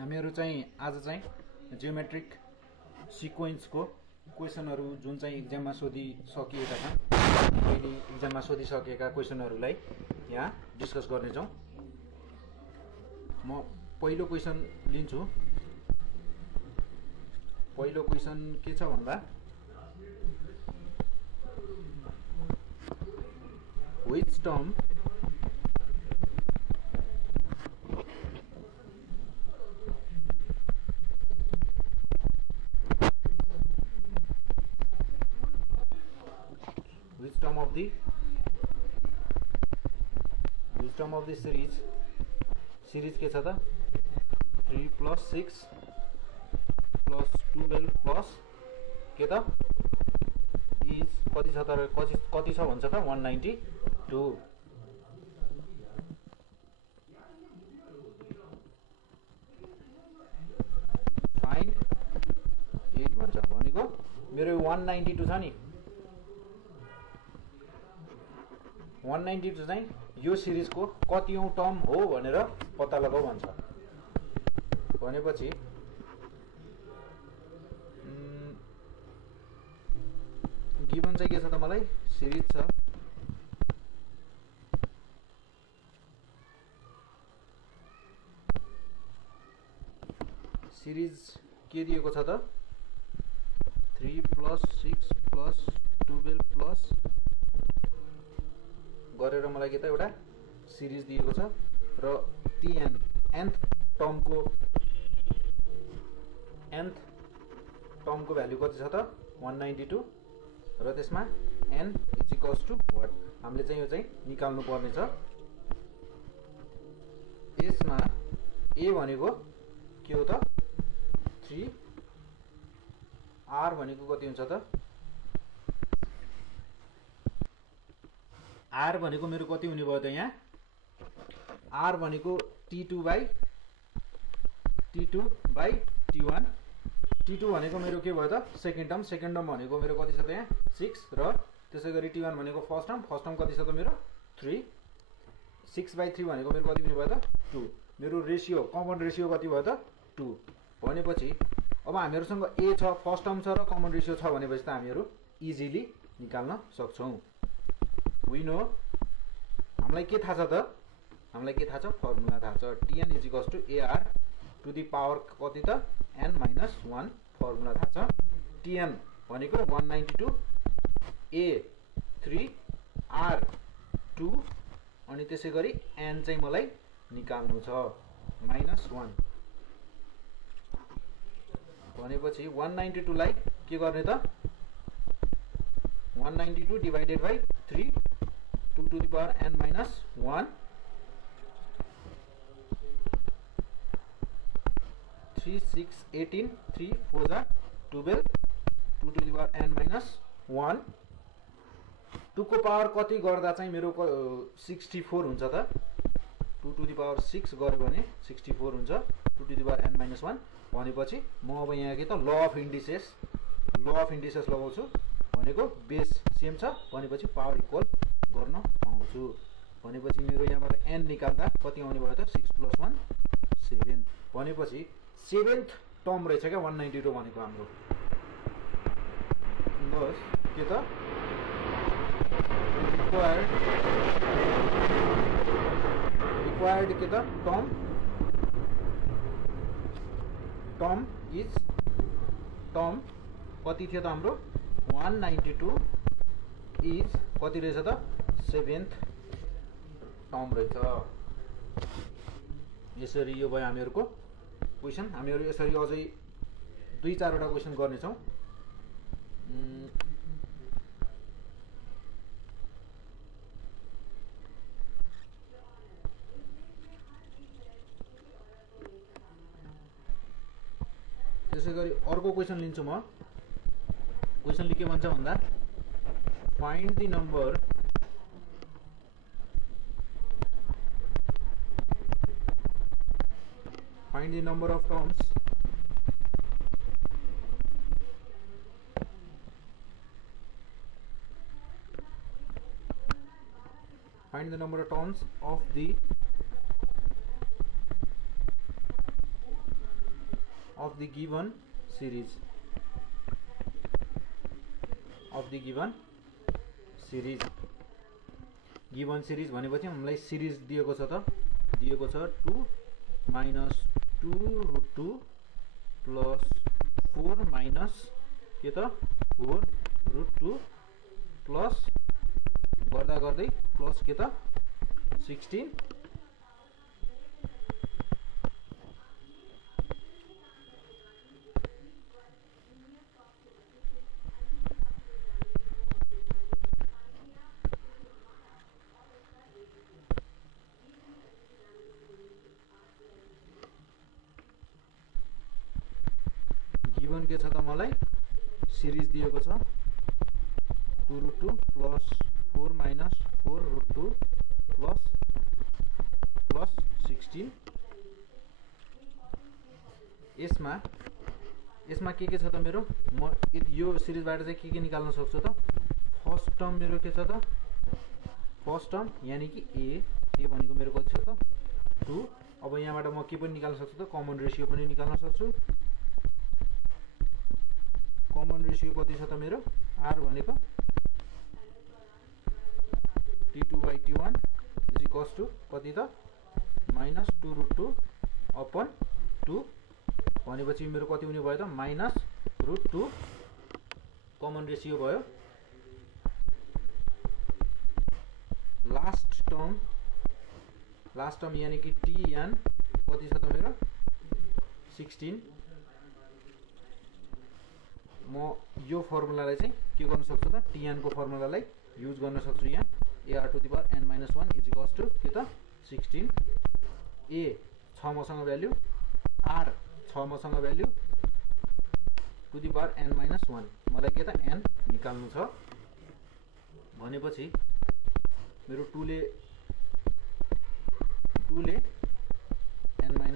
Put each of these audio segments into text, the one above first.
हामीहरू चाहिँ आज चाहिँ जियोमेट्रिक सिक्वेन्सको क्वेसनहरू जुन चाहिँ एक्जाममा सोधिसकिएका छन् पहिले एक्जाममा सोधिसकेका क्वेसनहरूलाई यहाँ डिस्कस गर्नेछौँ। म पहिलो क्वेसन लिन्छु। पहिलो क्वेसन के छ भन्दा which term of the series के छ त 3 + 6 + 12 प्लस के त इज कति छ त कति छ भन्छ त 192 फाइन्ड 8 भन्छ भनेको मेरो 192 छ नि 192 चाहिँ यो सिरिजको कतिऔं टर्म हो भनेर पत्ता लगाऊ भन्छ। भनेपछि गिभन चाहिँ के छ त मलाई सिरिज छ सिरिज के दिएको छ त 3 + 6 + 12 प्लस गरेर मलाई के त एउटा सिरिज दिएको छ र tn nth टर्मको भ्यालु कति छ त 192 र त्यसमा n = what हामीले चाहिँ यो चाहिँ निकाल्नु पर्ने छ। यसमा a भनेको के हो त 3 r भनेको कति हुन्छ त r भनेको मेरो कति हुने भयो त यहाँ r भनेको t2/t1 t2 भनेको मेरो के भयो त सेकेन्ड टर्म भनेको मेरो कति छ त यहाँ 6 र त्यसैगरी t1 भनेको फर्स्ट टर्म कति छ त मेरो 3 6/3 भनेको मेरो कति हुने भयो त 2 मेरो रेशियो कमन रेशियो कति भयो त 2 भनेपछि अब हामीहरुसँग a छ फर्स्ट टर्म छ र कमन रेशियो छ भनेपछि त हामीहरु इजिली निकाल्न सक्छौं। we know हामीलाई के थाहा छ त हामीलाई के थाहा छ फर्मुला थाहा छ tn = ar to the power कति त n - 1 फर्मुला थाहा छ। tn भनेको 192 a 3 r 2 अनि त्यसैगरी n चाहिँ मलाई निकाल्नु छ -1 भनेपछि 192 लाई के गर्ने त 192 divided by 3 2 to the power n - 1 3 6 18 3 4 जा 12 2 to the power n - 1 2 को पावर कति गर्दा चाहिँ मेरो 64 हुन्छ त 2 to the power 6 गर्यो भने 64 हुन्छ 2 to the power n - 1 भनेपछि म अब यहाँ के त ल अफ इन्डिसेस लगाउँछु भनेको बेस सेम छ भनेपछि पावर इक्वल गर्न पाउँछु भनेपछि मेरो यहाँबाट n निकाल्दा कति आउने भयो त 6 + 1 7 भनेपछि 7th टर्म रहेछ क्या 192 भनेको हाम्रो बस के त रिक्वायर्ड के त टर्म कति थियो त हाम्रो 192 इज कति रहेछ त 7th टर्म रहेछ। यसरी यो भयो हामीहरुको क्वेशन। हामीहरु यसरी अझै 2-4 वटा क्वेशन गर्ने छौं। त्यसैगरी अर्को क्वेशन लिन्छु म। क्वेशनले के भन्छ भन्दा find the number of terms of the of the given series given series भनेपछि हामीलाई सिरिज दिएको छ 2 माइनस 2√2 प्लस 4 माइनस के त 4√2 प्लस गर्दा गर्दै प्लस के त 16 गिभन के छ त मलाई सिरिज दिएको छ 2√2 प्लस 4 माइनस 4√2 प्लस 16 यसमा के छ त मेरो म यो सिरिजबाट चाहिँ के निकाल्न सक्छु त फर्स्ट टर्म मेरो के छ त फर्स्ट टर्म यानी कि ए भनेको मेरो कति छ त 2 अब यहाँबाट म के पनि निकाल्न सक्छु त कमन रेशियो पनि निकाल्न सक्छु कमन रेशियो कति छ त मेरो r भनेको t2/t1 इज इक्वल्स टु कति त माइनस 2√2 अपन 2 भनेपछि मेरो कति हुने भयो त माइनस √2 कमन रेशियो भयो लास्ट टर्म यानी कि tn कति छ त मेरो 16 म यो फर्मुलालाई चाहिँ के गर्न सक्छु त tn को फर्मुलालाई युज गर्न सक्छु यहाँ ar⁻n-1 इज इक्वल्स टु के त 16 a 6 मसँग भ्यालु r 6 मसँग भ्यालु n-1 मलाई के त n निकाल्नु छ भनेपछि मेरो 2 ले n-1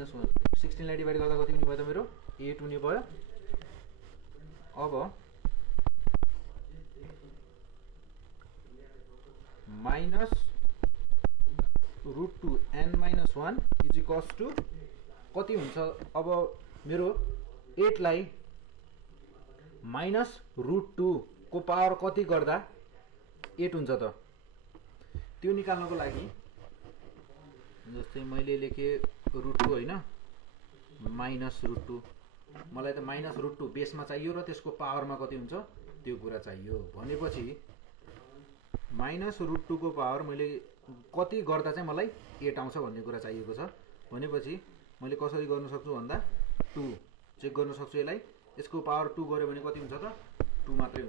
16 लाई डिभाइड गर्दा कति हुने भयो त मेरो 8 हुने भयो अब minus √2 n-1 is equals to कति हुन्छ अब मेरो 8 लाई माइनस √2 को पावर कति गर्दा 8 हुन्छ त त्यो निकाल्नको लागि जस्तै मैले लेखे √2 हैन माइनस √2 मलाई त माइनस √2 बेसमा चाहियो र त्यसको पावरमा कति हुन्छ त्यो कुरा चाहियो भनेपछि माइनस √2 को पावर मैले कति गर्दा चाहिँ मलाई 8 आउँछ भन्ने कुरा चाहिएको छ भनेपछि मैले कसरी गर्न सक्छु भन्दा 2 चेक गर्न सक्छु यसलाई यसको पावर 2 गर्यो भने कति हुन्छ त 2 मात्रै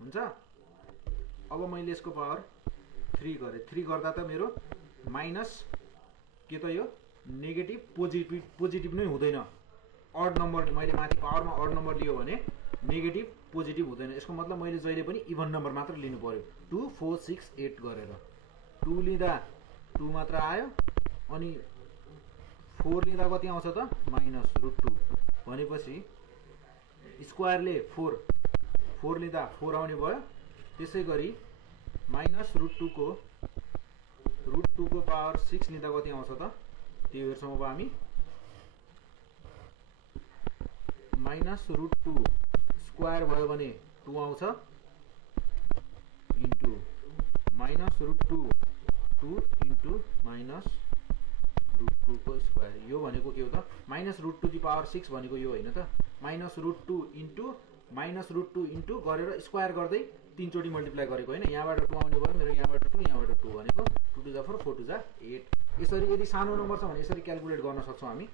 हुन्छ अब मैले यसको पावर 3 गरे 3 गर्दा त मेरो माइनस के त यो नेगेटिभ पोजिटिभ नै हुँदैन अड नम्बर मैले माथि पावरमा अड नम्बर लियो भने नेगेटिभ पोजिटिभ हुँदैन यसको मतलब मैले जहिले पनि इभन नम्बर मात्र लिनु पर्यो 2 4 6 8 गरेर 2 लिँदा 2 मात्र आयो अनि 4 लिँदा कति आउँछ त माइनस √2 भनेपछि स्क्वायरले 4 लिँदा 4 आउने भयो त्यसै गरी माइनस √2 को पावर 6 लिँदा कति आउँछ त त्यो हेर्छौँ अब हामी माइनस √2 स्क्वायर भयो भने 2 आउँछ इन्टु माइनस √2 2 इन्टु माइनस √2 को स्क्वायर यो भनेको के हो त माइनस √2 दी पावर 6 भनेको यो होइन त माइनस √2 इन्टु माइनस √2 इन्टु गरेर स्क्वायर गर्दै 3 चोटि मल्टिप्लाई गरेको होइन यहाँबाट 2 आउने भयो मेरो यहाँबाट 2 भनेको 2 टु द 4 4 टु द 8 यसरी यदि सानो नम्बर छ भने यसरी क्याल्कुलेट गर्न सक्छौँ हामी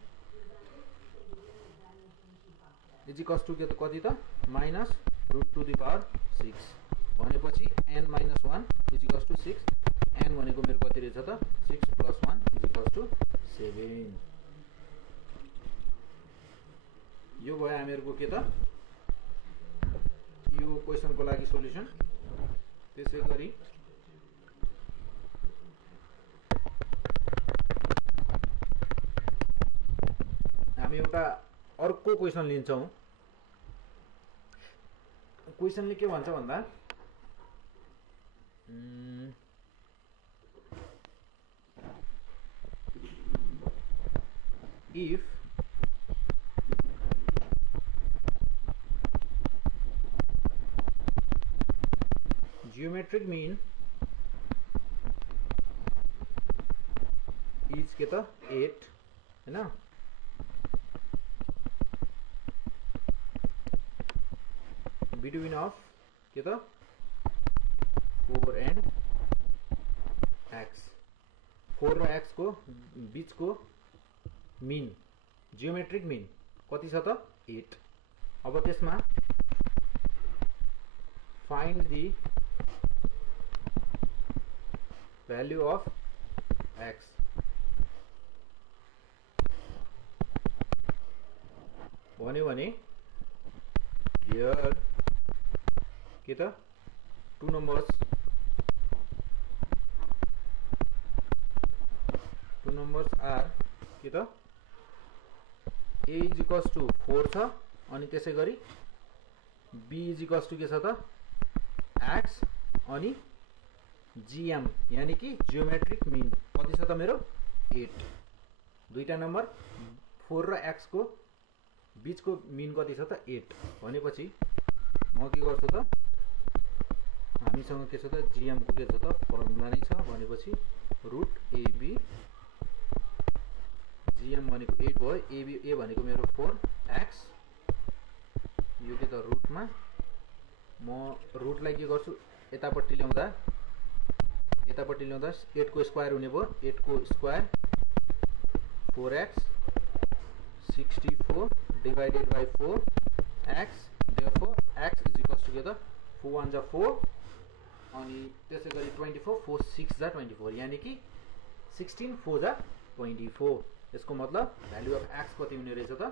इज इक्वल्स टु के त कति त माइनस √2 दी पावर 6 भनेपछि n-1 is equals to 6 n भनेको मेरो कति रहेछ त 6 + 1 इज इक्वल्स टु 7 यो भयो हामीहरुको के त यो क्वेशनको लागि सोलुसन त्यसैगरी हामी एउटा अर्को क्वेशन लिन्छौं क्वेशनले के भन्छ भन्दा if जियोमेट्रिक मीन इज के त 8 हैन बिट्विन अफ के त 4 एन्ड x 4 र x को बीचको मीन जियोमेट्रिक मीन कति छ त 8। अब त्यसमा find the value of x भन्यो भने हियर के त टु नम्बर्स आर के त a इज इक्वल्स टु 4 छ अनि त्यसै गरी b इज इक्वल्स टु के छ त x अनि gm यानी कि जियोमेट्रिक मीन कति छ त मेरो 8। दुईटा नम्बर 4 र x को बीचको मीन कति छ त 8 भनेपछि म के गर्छु त हामीसँग के छ त gm को के छ त फर्मुला नै छ भनेपछि रुट ab gm भनेको 8 भयो a भनेको मेरो 4x यो के त रुटमा म रुटलाई के गर्छु यतापट्टि ल्याउँदा 8 को स्क्वायर हुने भयो 8 को square 4x 64 divided by 4x therefore x is equals to के त 4 1 जा 4 अनि त्यसै गरी 24 4 6 जा 24 यानी कि 16 4 जा 24। यसको मतलब भ्यालु अफ x कति हुने रहेछ त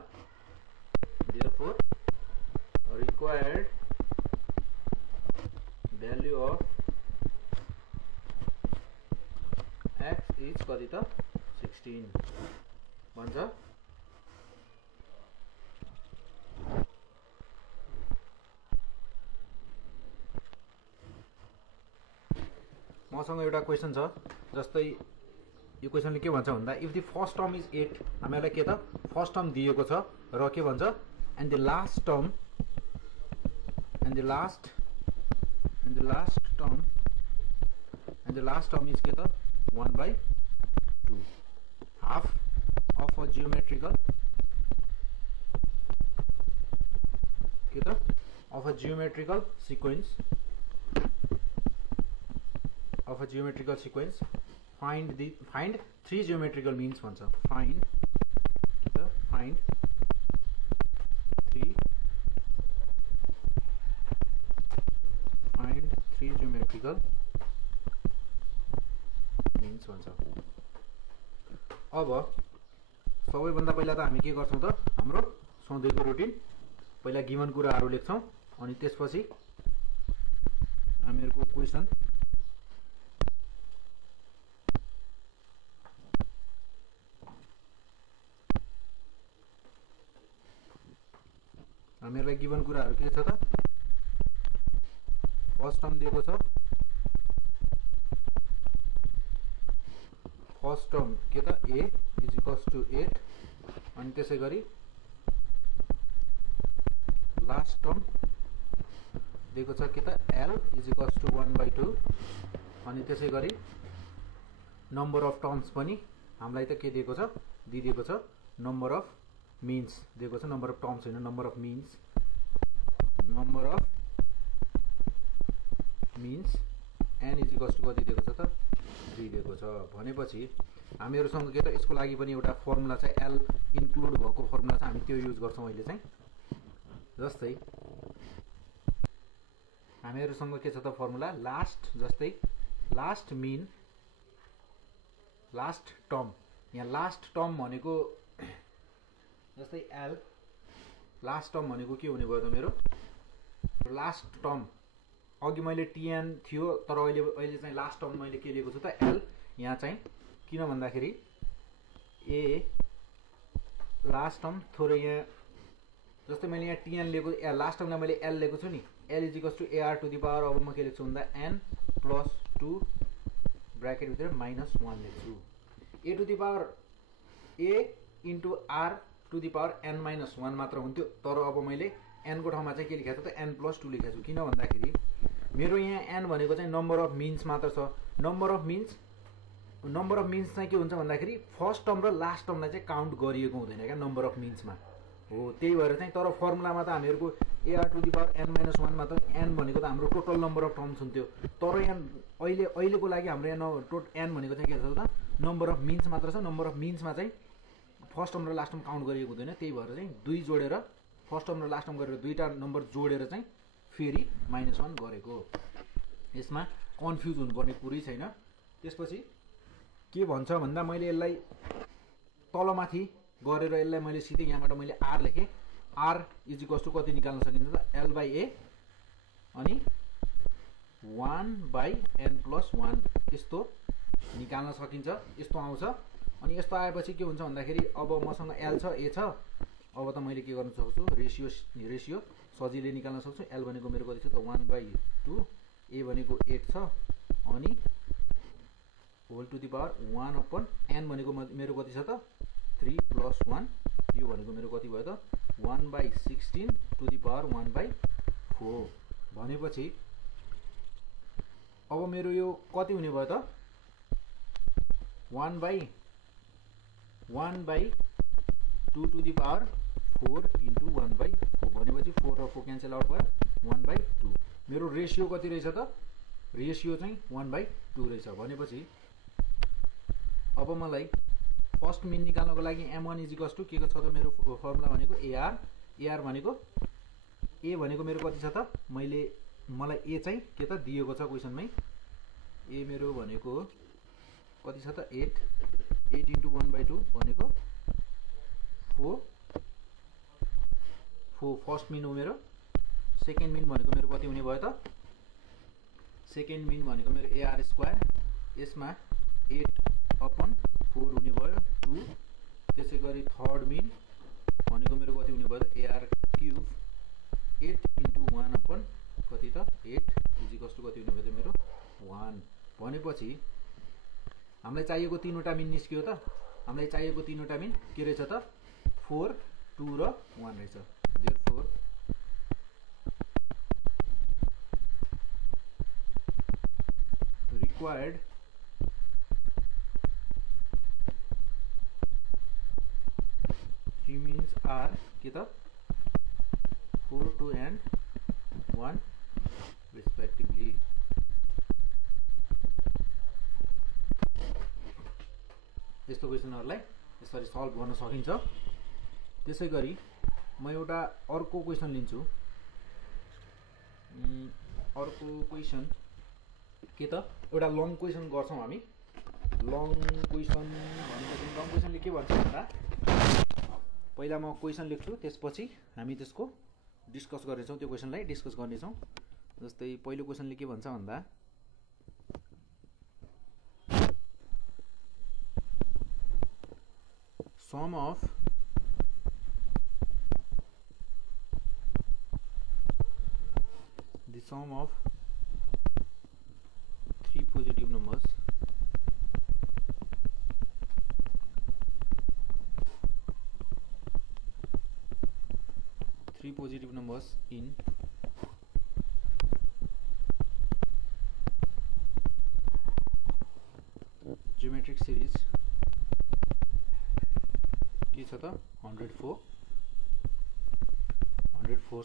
therefore required value of x is कति त 16 भन्छ। मसँग एउटा क्वेशन छ जस्तै यो क्वेशनले के भन्छ भन्दा if the first term is 8 हामीलाई के त फर्स्ट टर्म दिएको छ र के भन्छ and the last term is के त 1/2 हाफ अफ अ जियोमेट्रिकल के त of a geometrical sequence find 3 geometrical means भन्छ find 3 geometrical means भन्छ। अब सबैभन्दा पहिला त हामी के गर्छौं त हाम्रो सधैँको रुटिन पहिला गिभन कुराहरु लेख्छौं अनि त्यसपछि हामीहरुको क्वेशन हामीहरुलाई गिभन कुराहरु के छ त फर्स्ट टर्म दिएको छ फर्स्ट टर्म के त a इज इक्वल्स टु 8 अनि त्यसै गरी लास्ट टर्म दिएको छ के त l इज इक्वल्स टु 1/2 अनि त्यसै गरी नम्बर अफ टर्म्स पनि हामीलाई त के दिएको छ दिएको छ नम्बर अफ means दिएको छ नम्बर अफ टर्म्स हैन number of means n is equals to कति दिएको छ त 3 दिएको छ भनेपछि हामीहरुसँग के त यसको लागि पनि एउटा फर्मुला छ l इन्क्लुड भएको फर्मुला छ हामी त्यो युज गर्छौं अहिले चाहिँ जस्तै हामीहरुसँग के छ त फर्मुला लास्ट जस्तै लास्ट मीन लास्ट टर्म यहाँ लास्ट टर्म भनेको जस्तै l लास्ट टर्म भनेको के हुने भयो त मेरो लास्ट टर्म अघि मैले tn थियो तर अहिले चाहिँ लास्ट टर्म मैले के लिएको छु त l यहाँ चाहिँ किन भन्दाखेरि a लास्ट टर्म थोरै यहाँ जस्तै मैले यहाँ tn लिएको लास्ट टर्मलाई मैले l लिएको छु नि l is equals to ar to the power अब म के लेख्छु भन्दा n प्लस 2 ब्र्याकेट भित्र -1 लेख्छु a to the power a into r to the power n-1 मात्र हुन्थ्यो तर अब मैले n को ठाउँमा चाहिँ के लेखेको छु त n+2 लेखेको छु किन भन्दाखेरि मेरो यहाँ एन भनेको चाहिँ नम्बर अफ मिन्स मात्र छ। नम्बर अफ मिन्स चाहिँ के हुन्छ भन्दाखेरि फर्स्ट टर्म र लास्ट टर्मलाई चाहिँ काउन्ट गरिएको हुँदैन क्या नम्बर अफ मिन्समा हो। त्यही भएर चाहिँ तर फर्मुलामा त हामीहरूको AR to the power n-1 मा त n भनेको त हाम्रो टोटल नम्बर अफ टर्म्स हुन्थ्यो। तर यहाँ अहिलेको लागि हाम्रो यहाँ n भनेको चाहिँ के छ त नम्बर अफ मिन्स मात्र छ। नम्बर अफ मिन्समा चाहिँ फर्स्ट टर्म र लास्ट टर्म काउन्ट गरिएको हुँदैन। त्यही भएर चाहिँ 2 जोडेर फर्स्ट टर्म र लास्ट टर्म गरेर दुईटा नम्बर जोडेर चाहिँ फेरि -1 गरेको। यसमा कन्फ्युज हुनुपर्ने कुरै छैन। त्यसपछि के भन्छ भन्दा मैले यसलाई तलमाथि गरेर यसलाई मैले सिधै यहाँबाट मैले r लेखेँ। r इज कति निकाल्न सकिन्छ त l/a अनि 1/n+1 यस्तो निकाल्न सकिन्छ। यस्तो आउँछ। अनि यस्तो आएपछि के हुन्छ भन्दाखेरि अब मसँग l छ a छ। अब त मैले के गर्न सक्छु रेसियो सजिलै निकाल्न सक्छु। l भनेको मेरो कति छ त 1/2, a भनेको 8 छ अनि whole to the power 1/n भनेको मेरो कति छ त 3 + 1 यो भनेको मेरो कति भयो त 1/16 टु दी पावर 1/4 भनेपछि अब मेरो यो कति हुने भयो त 1/2 टु दी पावर 4 × 1/4 भनेपछि 4 र 4 क्यान्सल आउट भयो 1/2। मेरो रेसियो कति रहेछ त रेसियो चाहिँ 1/2 रहेछ। भनेपछि अब मलाई फर्स्ट मिन निकाल्नको लागि m1 के को छ त मेरो फर्मुला भनेको AR भनेको a भनेको मेरो कति छ त मलाई a चाहिँ के त दिएको छ क्वेसनमै। a मेरो भनेको कति छ त 8 × 1/2 भनेको 4 फर्स्ट मिन हो मेरो। सेकेन्ड मिन भनेको मेरो कति हुने भयो त सेकेन्ड मिन भनेको मेरो AR² यसमा 8/4 हुने भयो 2। त्यसै गरी थर्ड मिन भनेको मेरो कति हुने भयो त AR³ 8 × 1 कति त 8 इज कति हुने भयो त मेरो 1। भनेपछि हामीलाई चाहिएको तीनवटा मिन निस्कियो त। हामीलाई चाहिएको तीनवटा मिन के रहेछ त 4, 2 र 1 रहेछ। देयरफोर रिक्वायर्ड means are के त 4, 2 and 1 respectively। यस्तो क्वेसनहरुलाई यसरी सल्भ गर्न सकिन्छ। त्यसै गरी म एउटा अर्को क्वेसन लिन्छु। अर्को क्वेसन के त एउटा लङ क्वेसन गर्छौं हामी। लङ क्वेसनले के भन्छ भन्दा पहिला म क्वेसन लेख्छु त्यसपछि हामी त्यसको डिस्कस गर्नेछौं। त्यो क्वेसनलाई डिस्कस गर्नेछौं। जस्तै पहिलो क्वेसनले के भन्छ भन्दा sum of the sum of three positive numbers in geometric series के छ त 104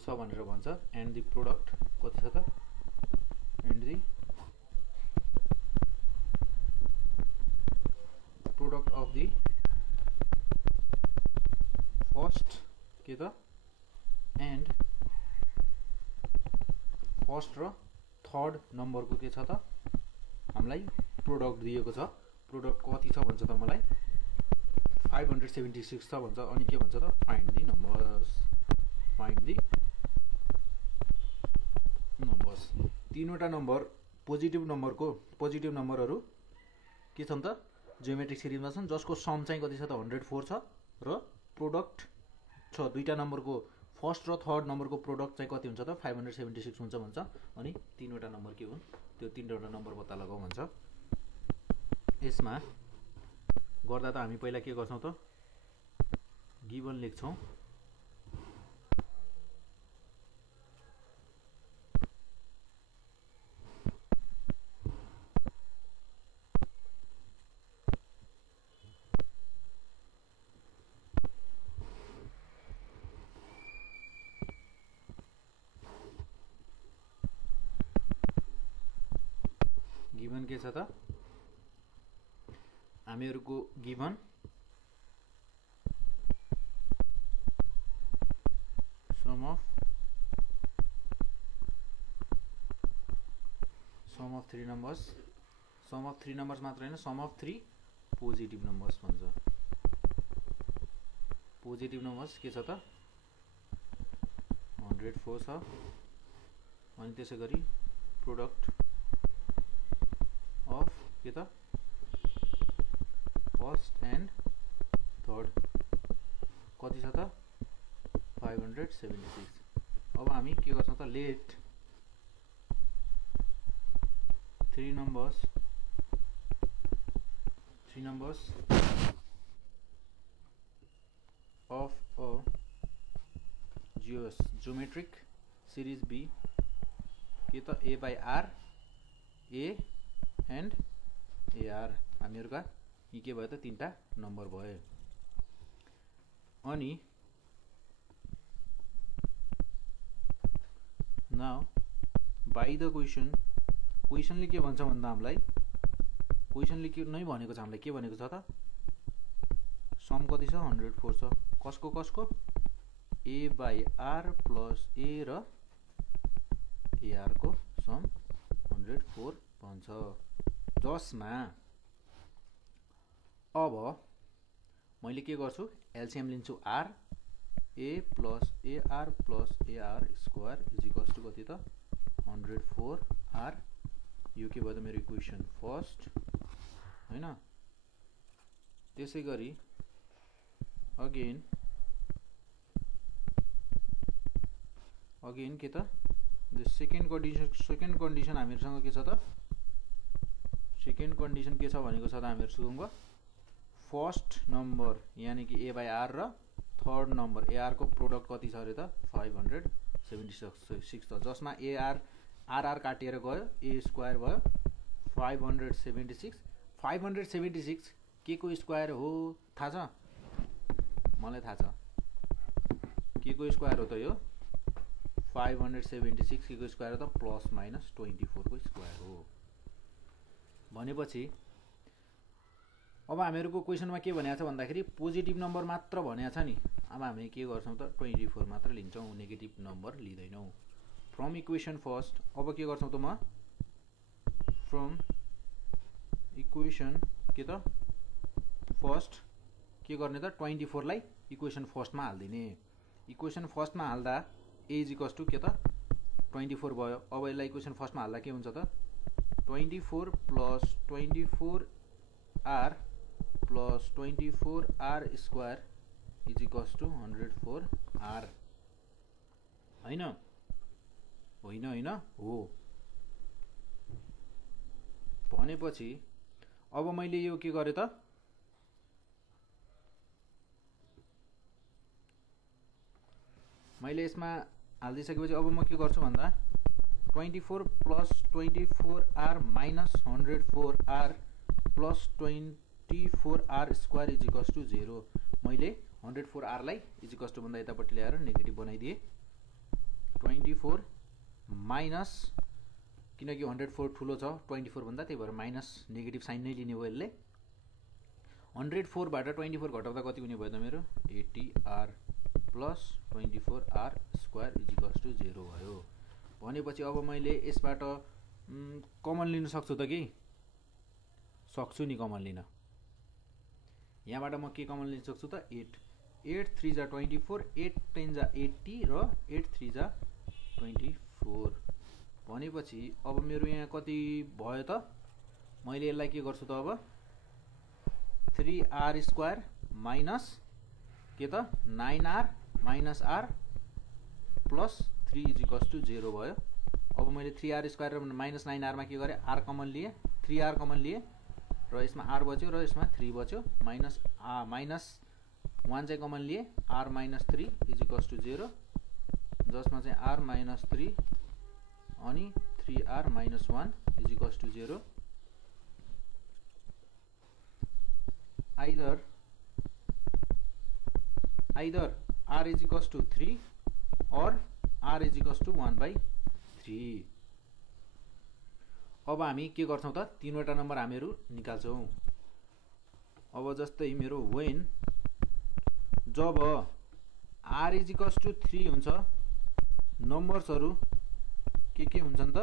छ भनेर भन्छ। एन्ड द प्रोडक्ट कति छ त and the product of the first के त एन्ड फर्स्ट र थर्ड नम्बरको के छ त हामीलाई प्रोडक्ट दिएको छ। प्रोडक्ट कति छ भन्छ त मलाई 576 छ भन्छ। अनि के भन्छ त फाइन्ड द नम्बर्स तीनवटा नम्बर पोजिटिभ नम्बरहरु के छन् त जियोमेट्रिक सिरिजमा छन् जसको सम चाहिँ कति छ त 104 छ र प्रोडक्ट छ दुईटा नम्बरको फर्स्ट र थर्ड नम्बरको प्रोडक्ट चाहिँ कति हुन्छ त 576 हुन्छ भन्छ। अनि तीनवटा नम्बर के हुन् त्यो तीनवटा नम्बर पत्ता लगाऊ भन्छ। यसमा गर्दा त हामी पहिला के गर्छौं त गिवन लेख्छौं। छ त हामीहरुको given sum of 3 numbers, sum of 3 numbers मात्र हैन, सम अफ 3 पोजिटिभ नम्बर्स भन्छ। पोजिटिभ नम्बर्स के छ त 104 छ। अनि त्यसैगरी प्रोडक्ट अफ के त फर्स्ट एन्ड थर्ड कति छ त 576। अब हामी के गर्छौं त late 3 numbers of a geometric series B के त a by r a and ar हामीहरुका यी के भयो त तीनटा नम्बर भयो। अनि now by the क्वेशनले के भन्छ भन्दा हामीलाई क्वेशनले के नै भनेको छ, हामीलाई के भनेको छ त सम कति छ 104 छ। कसको a by r plus a र ar को सम 104 भन्छ। जसमा अब मैले के गर्छु एलसीएम लिन्छु r a plus ar plus ar square is equals to कति त 104 r। यो के भयो त मेरो इक्वेसन फर्स्ट हैन। त्यसैगरी अगेन के त द सेकेन्ड कन्डिसन हामीहरुसँग के छ त सेकेन्ड कन्डिसन के छ भनेको छ त हामीहरुसँग फर्स्ट नम्बर यानी कि a by r र थर्ड नम्बर ar को प्रोडक्ट कति छ अरे त 576 छ। जसमा आर काटिएर गयो a स्क्वायर भयो 576 के को स्क्वायर हो थाहा छ मलाई थाहा छ के को स्क्वायर हो त यो 576 के को स्क्वायर हो त प्लस माइनस 24 को स्क्वायर हो। भनेपछि अब हामीहरुको क्वेशनमा के भनेको छ भन्दाखेरि पोजिटिभ नम्बर मात्र भनेको छ नि। अब हामी के गर्छौं त 24 मात्र लिन्छौं, नेगेटिभ नम्बर लिदैनौं। फ्रम इक्वेसन फर्स्ट अब के गर्छौं त म फ्रम इक्वेसन के त फर्स्ट के गर्ने त 24 लाई इक्वेसन फर्स्टमा हाल्दिने। इक्वेसन फर्स्टमा हाल्दा a इज इक्वल्स टु के त 24 भयो। अब यसलाई इक्वेसन फर्स्टमा हाल्दा के हुन्छ त 24 plus 24r plus 24r square is equals to 104r हैन होइन हो। भनेपछि अब मैले यो के गरे त मैले यसमा हाल्दिसकेपछि अब म के गर्छु भन्दा 24 plus 24r minus 104r plus 24r square is equals to 0। मैले 104r लाई इज इक्वल्स टु भन्दा यतापट्टि ल्याएर नेगेटिभ बनाइदिए 24 माइनस किनकि 104 ठुलो छ 24 भन्दा, त्यही भएर माइनस नेगेटिभ साइन नै लिने हो यसले। 104 बाट 24 घटाउँदा कति हुने भयो त मेरो 80r plus 24r square is equals to 0 भयो। भनेपछि अब मैले यसबाट कमन लिन सक्छु त कि सक्छु नि कमन लिन। यहाँबाट म के कमन लिन सक्छु त 8 3 जा 24 8 10 जा 80 र 8 3 जा 24। भनेपछि अब मेरो यहाँ कति भयो त मैले यसलाई के गर्छु त अब 3r स्क्वायर माइनस के त 9r minus r plus 3 is equals to 0 भयो। अब मैले 3r स्क्वायर र माइनस 9r मा के गरे r कमन लिए 3r कमन लिए र यसमा r बच्यो र यसमा 3 बच्यो माइनस 1 चाहिँ कमन लिए r minus 3 is equals to 0 जसमा चाहिँ r माइनस 3 अनि 3r minus 1 is equals to 0। either r is equals to 3 or r is equals to 1/3। अब हामी के गर्छौं त तीनवटा नम्बर हामीहरू निकाल्छौं। अब जस्तै मेरो when जब r = 3 हुन्छ नम्बर्सहरु के हुन्छन् त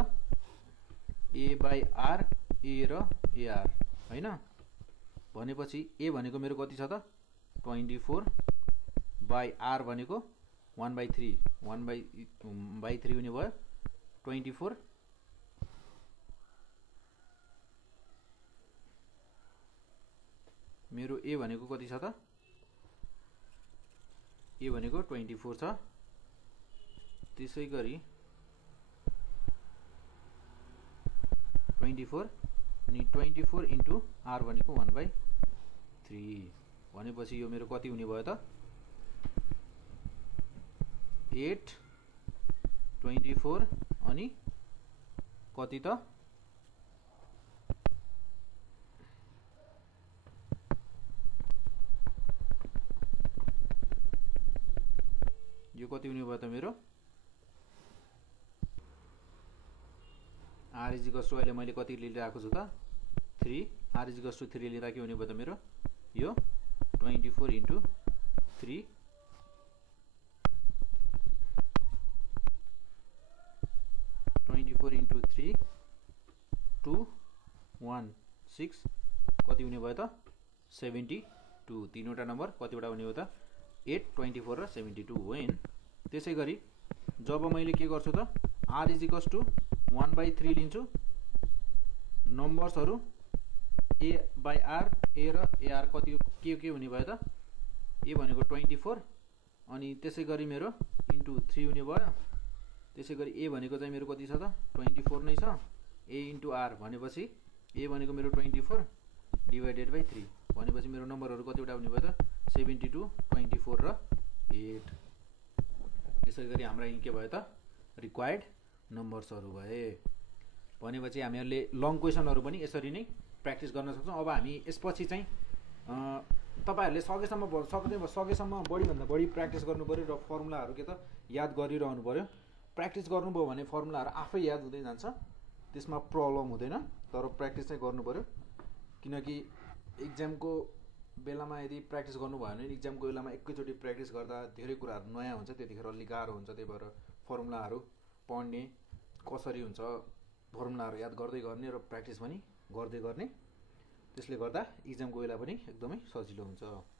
a/r a र ar हैन। भनेपछि a भनेको मेरो कति छ त 24/r भनेको 1/3 1/3 हुने भयो 24। मेरो a भनेको कति छ त a भनेको 24 छ। त्यसैगरी 24 अनि 24 इन्टु r भनेको 1/3 भनेपछि यो मेरो कति हुने भयो त 8 24 अनि कति त यो कति हुने भयो त मेरो r = अहिले मैले कति लिइरहेको छु त 3 r = 3 लिँदा के हुने भयो त मेरो यो 24 इन्टु 3 24 इन्टु 3 2 1 6 कति हुने भयो त 72। तीनवटा नम्बर कतिवटा हुने हो त 8 24 र 72 when त्यसैगरी जब मैले के गर्छु त r = 1/3 लिन्छु नम्बर्सहरु a/r a र ar कति के हुने भयो त a भनेको 24 अनि त्यसैगरी मेरो इन्टु 3 हुने भयो। त्यसैगरी a भनेको चाहिँ मेरो कति छ त 24 नै छ a इन्टु r भनेपछि a भनेको मेरो 24 डिवाइडेड बाइ 3 भनेपछि मेरो नम्बरहरु कतिवटा हुने भयो त 72 24 र 8। त्यसैगरी हाम्रो के भयो त रिक्वायर्ड नम्बर्सहरु भए। भनेपछि हामीहरुले लङ क्वेशनहरु पनि यसरी नै प्र्याक्टिस गर्न सक्छौं। अब हामी यसपछि चाहिँ तपाईहरुले सकेसम्म बढी भन्दा बढी प्र्याक्टिस गर्नु पर्यो र फर्मुलाहरु के त याद गरिरहनु पर्यो। प्र्याक्टिस गर्नुभयो भने फर्मुलाहरु आफै याद हुँदै जान्छ, त्यसमा प्रब्लम हुँदैन, तर प्र्याक्टिस चाहिँ गर्नु पर्यो। किनकि एक्जामको बेलामा यदि प्र्याक्टिस गर्नु भयो भने एक्जामको बेलामा एकैचोटी प्र्याक्टिस गर्दा धेरै कुराहरु नयाँ हुन्छ, त्यतिखेर अलि गाह्रो हुन्छ। त्यही भएर फर्मुलाहरु पढ्ने कसरी हुन्छ फर्मुलाहरु याद गर्दै गर्ने र प्र्याक्टिस पनि गर्दै गर्ने, त्यसले गर्दा एक्जामको बेला पनि एकदमै सजिलो हुन्छ।